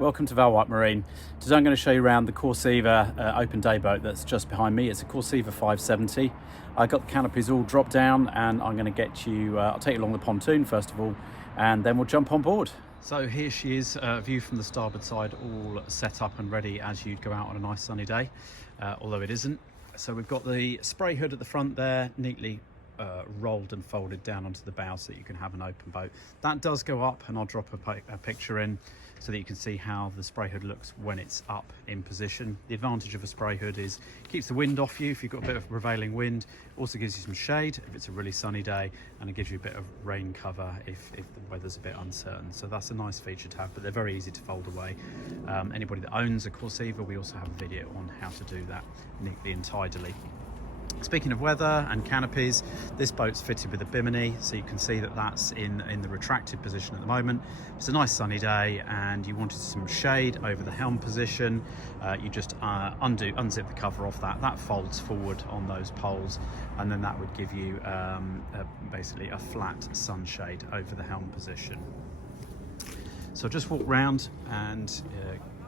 Welcome to valwyattmarine. Today I'm going to show you around the Corsiva open day boat that's just behind me. It's a Corsiva 570. I got the canopies all dropped down and I'm going to get you, I'll take you along the pontoon first of all and then we'll jump on board. So here she is, a view from the starboard side, all set up and ready as you'd go out on a nice sunny day, although it isn't. So we've got the spray hood at the front there, neatly rolled and folded down onto the bow so that you can have an open boat. That does go up, and I'll drop a picture in so that you can see how the spray hood looks when it's up in position. The advantage of a spray hood is it keeps the wind off you if you've got a bit of prevailing wind, also gives you some shade if it's a really sunny day, and it gives you a bit of rain cover if the weather's a bit uncertain. So that's a nice feature to have, but they're very easy to fold away. Anybody that owns a Corsiva, we also have a video on how to do that neatly and tidily. Speaking of weather and canopies, this boat's fitted with a Bimini, so you can see that that's in the retracted position at the moment. It's a nice sunny day and you wanted some shade over the helm position. You just unzip the cover off that folds forward on those poles, and then that would give you basically a flat sunshade over the helm position. So I'll just walk round and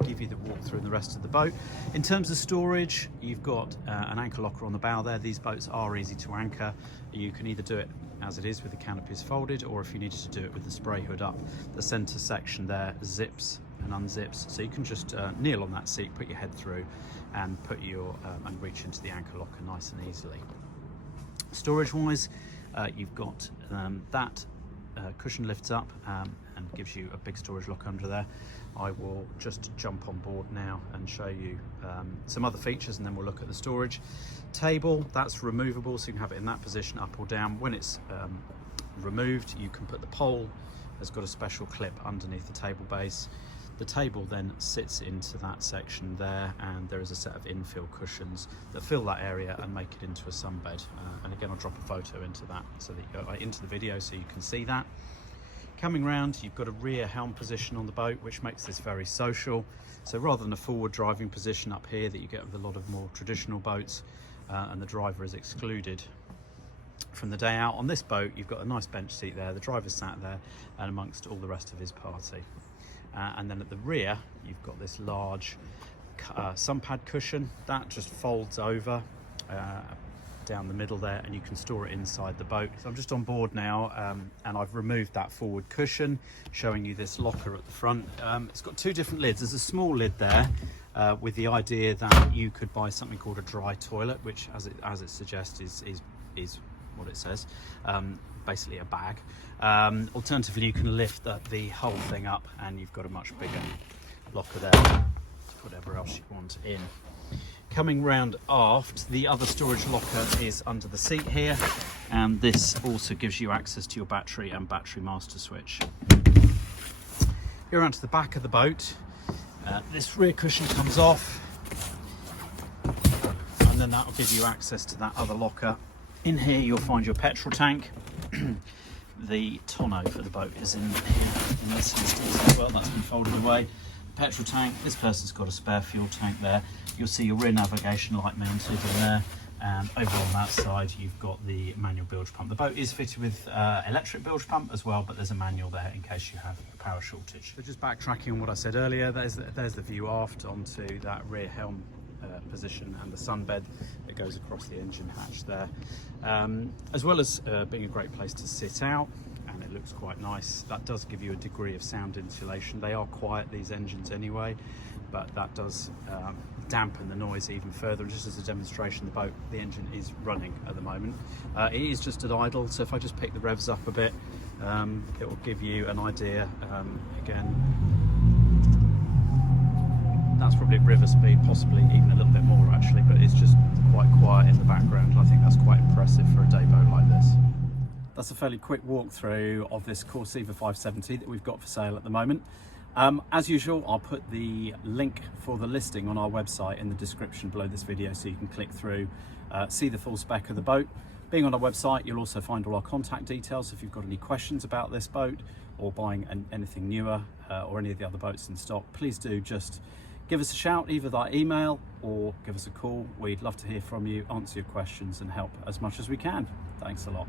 give you the walkthrough and the rest of the boat. In terms of storage, you've got an anchor locker on the bow there. These boats are easy to anchor. You can either do it as it is with the canopies folded, or if you needed to do it with the spray hood up, the center section there zips and unzips, so you can just kneel on that seat, put your head through and put your and reach into the anchor locker nice and easily. Storage wise, you've got that cushion lifts up and gives you a big storage lock under there. I will just jump on board now and show you some other features, and then we'll look at the storage. Table, that's removable, so you can have it in that position, up or down. When it's removed, you can put the pole, has got a special clip underneath the table base. The table then sits into that section there, and there is a set of infill cushions that fill that area and make it into a sunbed. And again, I'll drop a photo into that so that into the video so you can see that. Coming round, you've got a rear helm position on the boat, which makes this very social. So rather than a forward driving position up here that you get with a lot of more traditional boats, and the driver is excluded from the day out, on this boat you've got a nice bench seat there, the driver's sat there and amongst all the rest of his party. And then at the rear you've got this large sun pad cushion that just folds over down the middle there, and you can store it inside the boat. So I'm just on board now, and I've removed that forward cushion, showing you this locker at the front. It's got two different lids. There's a small lid there with the idea that you could buy something called a dry toilet, which as it suggests is what it says, basically a bag. Alternatively, you can lift the whole thing up and you've got a much bigger locker there to put whatever else you want in. Coming round aft, the other storage locker is under the seat here, and this also gives you access to your battery and battery master switch. Go around to the back of the boat, this rear cushion comes off, and then that will give you access to that other locker. In here you'll find your petrol tank. The tonneau for the boat is in here in this instance as well, that's been folded away. Petrol tank, this person's got a spare fuel tank there. You'll see your rear navigation light mounted in there, and over on that side you've got the manual bilge pump. The boat is fitted with electric bilge pump as well, but there's a manual there in case you have a power shortage. So just backtracking on what I said earlier, there's the view aft onto that rear helm position and the sunbed that goes across the engine hatch there, as well as being a great place to sit out, and it looks quite nice. That does give you a degree of sound insulation. They are quiet, these engines anyway, but that does dampen the noise even further. And just as a demonstration, the engine is running at the moment. It is just at idle, so if I just pick the revs up a bit, it will give you an idea. Again, that's probably at river speed, possibly even a little bit more actually, but it's just quite quiet in the background, and I think that's quite impressive for a day boat like this. That's a fairly quick walkthrough of this Corsiva 570 that we've got for sale at the moment. As usual, I'll put the link for the listing on our website in the description below this video, so you can click through, see the full spec of the boat. Being on our website, you'll also find all our contact details if you've got any questions about this boat or buying anything newer or any of the other boats in stock. Please do just give us a shout, either by email or give us a call. We'd love to hear from you, answer your questions and help as much as we can. Thanks a lot.